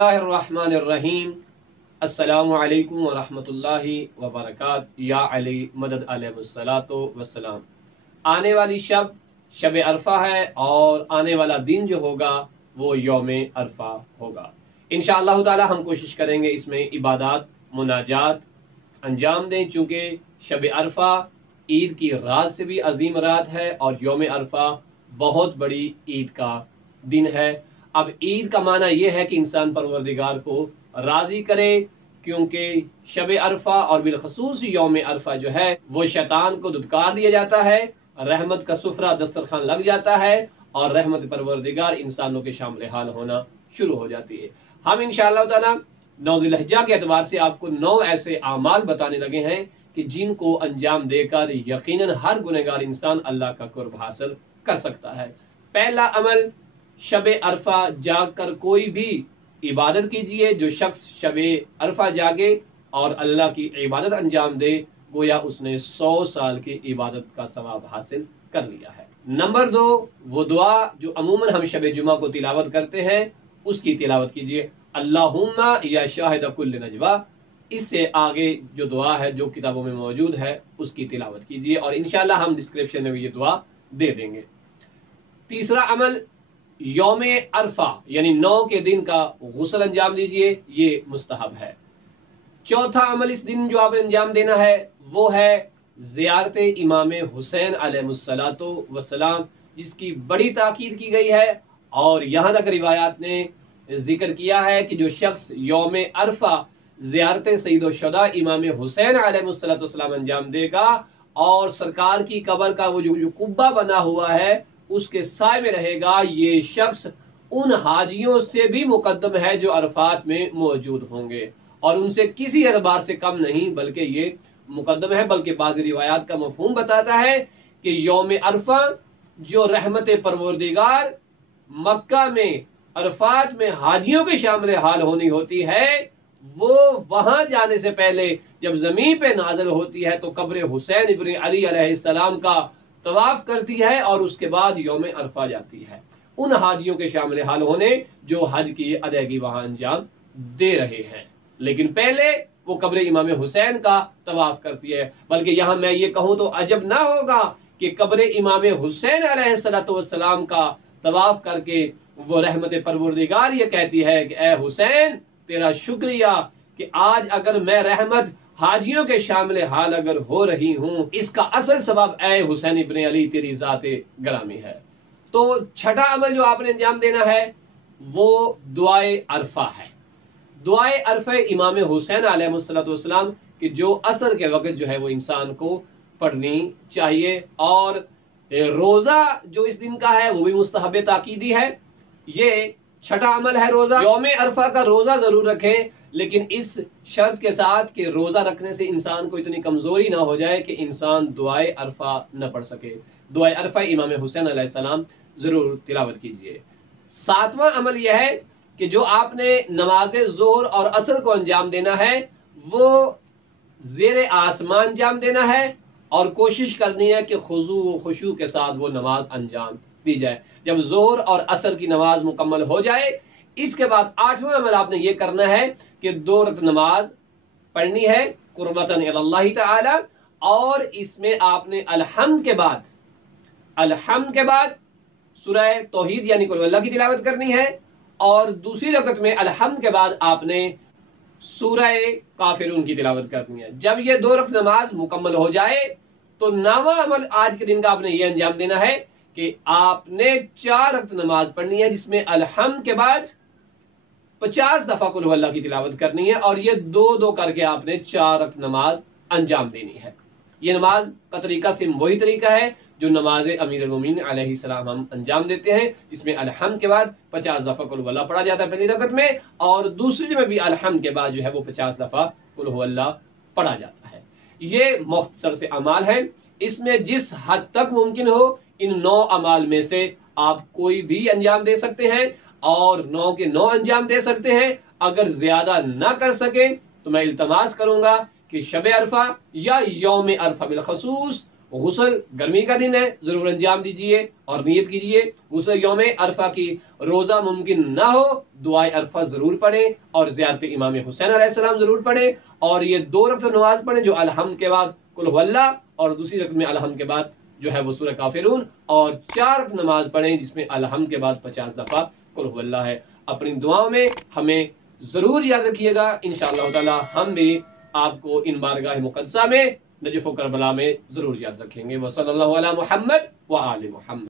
बिस्मिल्लाहिर्रहमानिर्रहीम। अस्सलामु अलैकुम वरहमतुल्लाहि वबरकातुहू। या अली मदद अलैहिस्सलातो वस्सलाम। आने वाली शब अरफा है और आने वाला दिन जो होगा वो यौम अरफा होगा। इंशाअल्लाह ताला हम कोशिश करेंगे इसमें इबादत मुनाजात अंजाम दें, चूँकि शब अरफा ईद की रात से भी अजीम रात है और यौम अरफा बहुत बड़ी ईद का दिन है। अब ईद का माना यह है कि इंसान परवरदिगार को राज़ी करे, क्योंकि शब अरफा और बिलखसूस यौम अरफा जो है वो शैतान को धुतकार दिया जाता है, रहमत का सुफरा दस्तरखान लग जाता है और रहमत परवरदिगार इंसानों के शामिल हाल होना शुरू हो जाती है। हम इंशाअल्लाह ताला 9 ज़िलहिज्जा के एतबार से आपको 9 ऐसे आमाल बताने लगे हैं कि जिनको अंजाम देकर यकीनन हर गुनहगार इंसान अल्लाह का कुर्ब हासिल कर सकता है। पहला अमल, शब अरफा जाग कर कोई भी इबादत कीजिए। जो शख्स शब अरफा जागे और अल्लाह की इबादत अंजाम दे, गोया उसने 100 साल की इबादत का सवाब हासिल कर लिया है। नंबर 2, वो दुआ जो अमूमन हम शब जुमा को तिलावत करते हैं उसकी तिलावत कीजिए, अल्लाहुम्मा या शाहिद कुल्ल नजवा। इससे आगे जो दुआ है जो किताबों में मौजूद है उसकी तिलावत कीजिए और इंशाअल्लाह हम डिस्क्रिप्शन में भी ये दुआ दे देंगे। तीसरा अमल, यौम अरफा यानी 9 के दिन का गुस्ल अंजाम दीजिए, ये मुस्तहब है। चौथा अमल इस दिन जो आपने अंजाम देना है वो है ज़ियारत इमाम हुसैन अलैहिस्सलातो वस्सलाम, जिसकी बड़ी ताकीद की गई है और यहाँ तक रिवायात ने जिक्र किया है कि जो शख्स यौम अरफा ज़ियारत सैयद शुहदा इमाम हुसैन अलैहिस्सलातो वस्सलाम अंजाम देगा और सरकार की कब्र का वो जो कुब्बा बना हुआ है उसके साए में रहेगा, ये शख्स उन हाजियों से भी मुकद्दम है जो अरफात में मौजूद होंगे और उनसे किसी एतबार से कम नहीं बल्कि ये मुकद्दम है। बल्कि बाज़ रिवायात का मफ़हूम बताता है कि यौम अरफा जो रहमत परवरदिगार मक्का में अरफात में हाजियों के शामिल हाल होनी होती है, वो वहां जाने से पहले जब जमीन पे नाज़िल होती है तो कब्र हुसैन इब्न अली अलैहिस्सलाम का तवाफ करती है और उसके बाद यौम अरफा जाती है उन हाजियों के शामिल हाल होने जो हज की अदायगी वहां अंजाम दे रहे हैं। लेकिन पहले वो कब्र इमाम हुसैन का तवाफ करती है। बल्कि यहाँ मैं ये कहूँ तो अजब ना होगा कि कब्र इमाम हुसैन अलैहिस्सलातु वस्सलाम का तवाफ करके वो रहमत परवरदिगार ये कहती है कि ए हुसैन, तेरा शुक्रिया कि आज अगर मैं रहमत हाजियों के शामिल हाल अगर हो रही हूं, इसका असल सबब ए हुसैन इब्न अली तेरी ज़ाते ग्रामी है। तो छठा अमल जो आपने अंजाम देना है वो दुआए अरफा है। दुआए अरफा इमाम हुसैन अलैहिस्सलातु वस्सलाम कि जो असर के वक्त जो है वो इंसान को पढ़नी चाहिए और रोज़ा जो इस दिन का है वो भी मुस्तहब ताकीदी है। ये छठा अमल है रोज़ा। यौम अरफा का रोज़ा ज़रूर रखें, लेकिन इस शर्त के साथ कि रोज़ा रखने से इंसान को इतनी कमज़ोरी ना हो जाए कि इंसान दुआए अरफा न पढ़ सके। दुआए अरफा इमाम हुसैन अलैहिस्सलाम ज़रूर तिलावत कीजिए। सातवां अमल यह है कि जो आपने नमाज ज़ोहर और असर को अंजाम देना है वो ज़ेर आसमान अंजाम देना है और कोशिश करनी है कि खुशू व खुशू के साथ वो नमाज अंजाम दी जाए। जब ज़ोहर और असर की नमाज मुकम्मल हो जाए, इसके बाद 8वां अमल आपने ये करना है कि 2 रकात नमाज पढ़नी है कुर्बतन इलल्लाह ताला और इसमें आपने अलहम्द के बाद सूरह तौहीद यानी कुल अल्लाह की तिलावत करनी है और दूसरी रकत में अलहम्द के बाद आपने सूरह काफिरून की तिलावत करनी है। जब ये 2 रकात नमाज मुकम्मल हो जाए तो 9वां अमल आज के दिन का आपने ये अंजाम देना है कि आपने 4 रकात नमाज पढ़नी है जिसमें अलहम्द के बाद 50 दफा कुल हुवल्लाह की तिलावत करनी है और ये 2-2 करके आपने 4 रकात नमाज अंजाम देनी है। ये नमाज का तरीका सिर्फ वही तरीका है जो नमाज अमीरुल मोमिनीन अलैहिस्सलाम हम अंजाम देते हैं, जिसमें अलहम्द के बाद 50 दफा कुल हुवल्लाह पढ़ा जाता है पहली रकत में और दूसरी में भी अलहम्द के बाद जो है वो 50 दफा कुल हुवल्लाह पढ़ा जाता है। ये मुख्तसर से अमाल है, इसमें जिस हद तक मुमकिन हो इन 9 अमाल में से आप कोई भी अंजाम दे सकते हैं और 9 के 9 अंजाम दे सकते हैं। अगर ज्यादा ना कर सके तो मैं इल्तमास करूंगा कि शब अरफा या यौम अरफा बिलखसूस غسل گرمی کا دن ہے، ضرور انجام دیجئے اور نیت کیجئے غسل یوم عرفہ کی۔ روزہ ممکن نہ ہو دعائے عرفہ ضرور پڑھیں اور زیارت امام حسین علیہ السلام ضرور پڑھیں، اور یہ 2 رکعت نماز پڑھیں جو الحمد کے بعد قل هو اللہ، اور دوسری رکعت میں الحمد کے بعد جو ہے وہ سورہ کافرون، اور 4 رکعت نماز پڑھیں جس میں الحمد کے بعد 50 دفعہ قل هو اللہ ہے۔ اپنی دعاؤں میں ہمیں ضرور یاد رکھیے گا، انشاءاللہ تعالی ہم بھی آپ کو ان بارگاہ مقدسہ میں نجف و کربلا میں ضرور یاد رکھیں گے۔ وصلی اللہ علی محمد و آل محمد۔